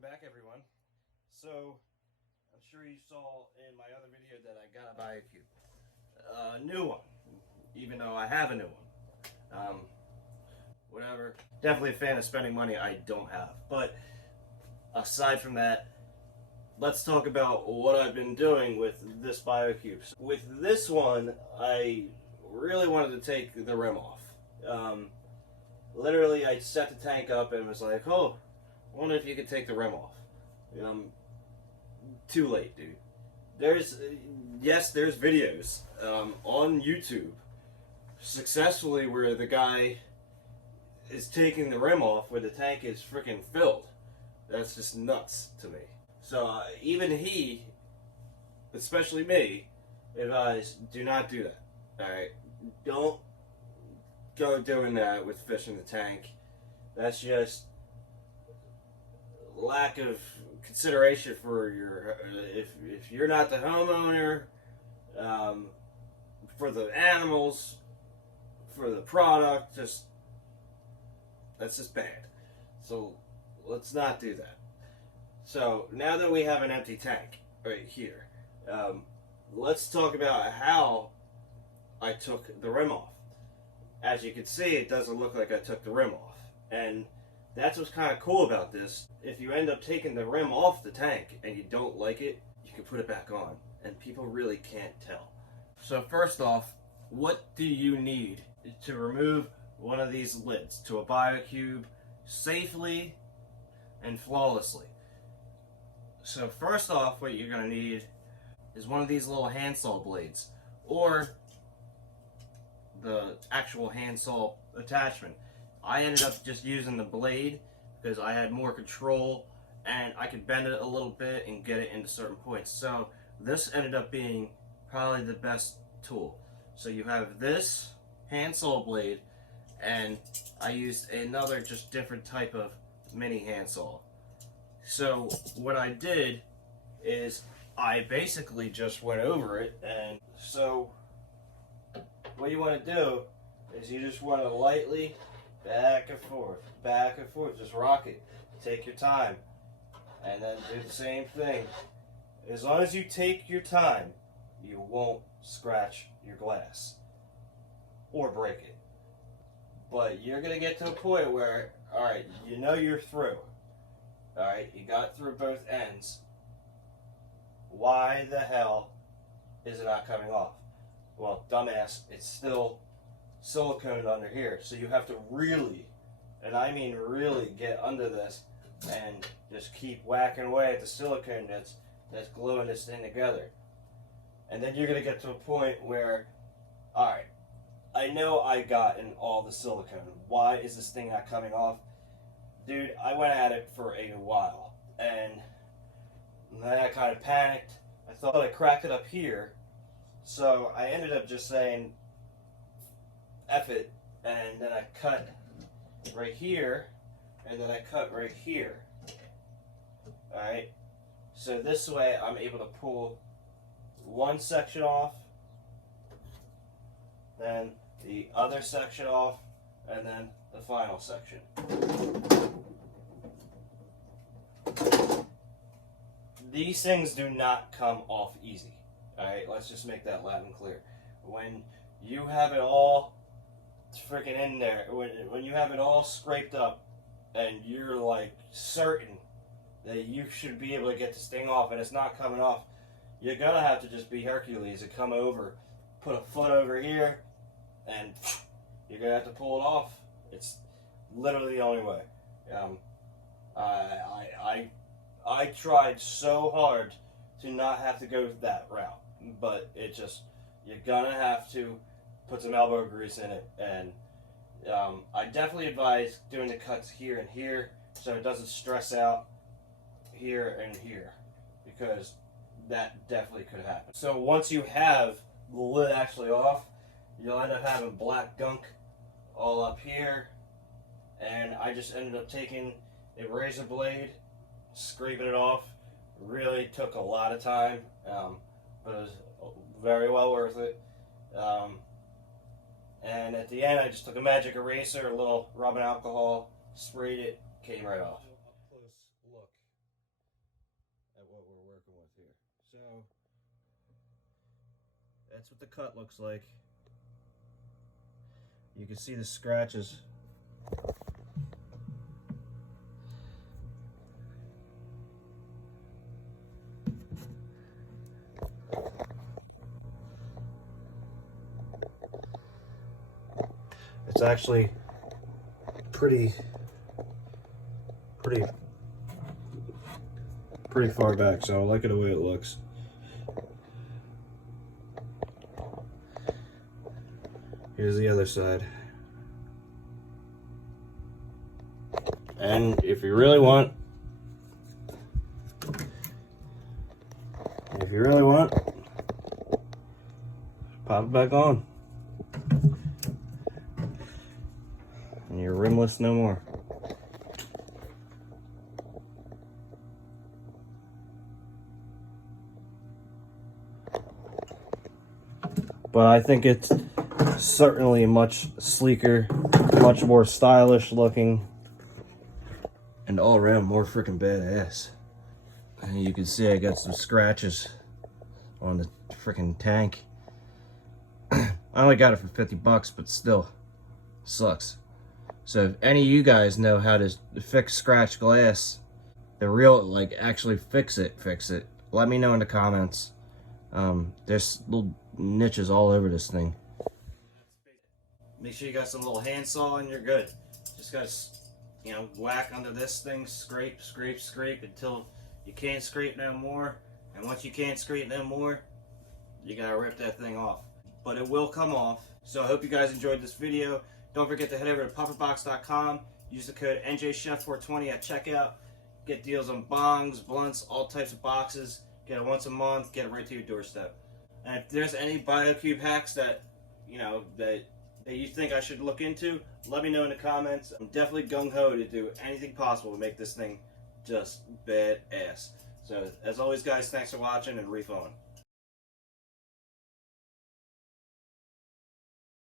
welcome back everyone. So, I'm sure you saw in my other video that I got a Biocube. A new one, even though I have a new one. Whatever. Definitely a fan of spending money I don't have. But, aside from that, let's talk about what I've been doing with this Biocube. With this one, I really wanted to take the rim off. Literally, I set the tank up and was like, oh, I wonder if you could take the rim off. Too late, dude. There's videos on YouTube successfully where the guy is taking the rim off where the tank is freaking filled. That's just nuts to me. So even he, especially me, advised, do not do that. Alright? Don't go doing that with fish in the tank. That's just lack of consideration for your, if you're not the homeowner, for the animals, for the product, that's just bad. So let's not do that. So now that we have an empty tank right here, let's talk about how I took the rim off. As you can see, it doesn't look like I took the rim off. And that's what's kind of cool about this. If you end up taking the rim off the tank and you don't like it, you can put it back on. And people really can't tell. So first off, what do you need to remove one of these lids to a Biocube safely and flawlessly? So first off, what you're going to need is one of these little handsaw blades, or the actual handsaw attachment. I ended up just using the blade because I had more control and I could bend it a little bit and get it into certain points. So this ended up being probably the best tool. So you have this handsaw blade, and I used another just different type of mini handsaw. So what I did is I basically just went over it, and so what you want to do is you just want to lightly back and forth, just rock it. Take your time, and then do the same thing. As long as you take your time, you won't scratch your glass or break it. But you're going to get to a point where, alright, you know you're through. Alright, you got through both ends. Why the hell is it not coming off? Well, dumbass, it's still silicone under here. So you have to really, and I mean really, get under this and just keep whacking away at the silicone that's gluing this thing together. And then you're going to get to a point where, alright, I know I gotten all the silicone. Why is this thing not coming off? Dude, I went at it for a while, and then I kind of panicked. I thought I cracked it up here, so I ended up just saying, F it, and then I cut right here, and then I cut right here. Alright, so this way I'm able to pull one section off, then the other section off, and then the final section. These things do not come off easy. Alright, let's just make that loud and clear. When you have it all freaking in there, when you have it all scraped up and you're like certain that you should be able to get this thing off and it's not coming off, you're gonna have to just be Hercules and come over, put a foot over here, and you're gonna have to pull it off. It's literally the only way. I tried so hard to not have to go that route, but it just, you're gonna have to put some elbow grease in it, and I definitely advise doing the cuts here and here so it doesn't stress out here and here, because that definitely could happen. So once you have the lid actually off, you'll end up having black gunk all up here, and I just ended up taking a razor blade, scraping it off. Really took a lot of time, but it was very well worth it. And at the end, I just took a magic eraser, a little rubbing alcohol, sprayed it, came right off. Up close look That's what the cut looks like. You can see the scratches. It's actually pretty far back, so I like it the way it looks. Here's the other side. And if you really want, pop it back on. And you're rimless no more. But I think it's certainly much sleeker, much more stylish looking, and all around more freaking badass. And you can see I got some scratches on the freaking tank. I only got it for 50 bucks, but still sucks. So if any of you guys know how to fix scratch glass, the real, like, actually fix it, let me know in the comments. There's little niches all over this thing. Make sure you got some little handsaw and you're good. Just gotta, you know, whack under this thing, scrape until you can't scrape no more. And once you can't scrape no more, you gotta rip that thing off. But it will come off. So I hope you guys enjoyed this video. Don't forget to head over to pufferbox.com. Use the code NJChef420 at checkout. Get deals on bongs, blunts, all types of boxes. Get it once a month. Get it right to your doorstep. And if there's any Biocube hacks that, you know, that you think I should look into, let me know in the comments. I'm definitely gung-ho to do anything possible to make this thing just badass. So, as always, guys, thanks for watching, and reef on.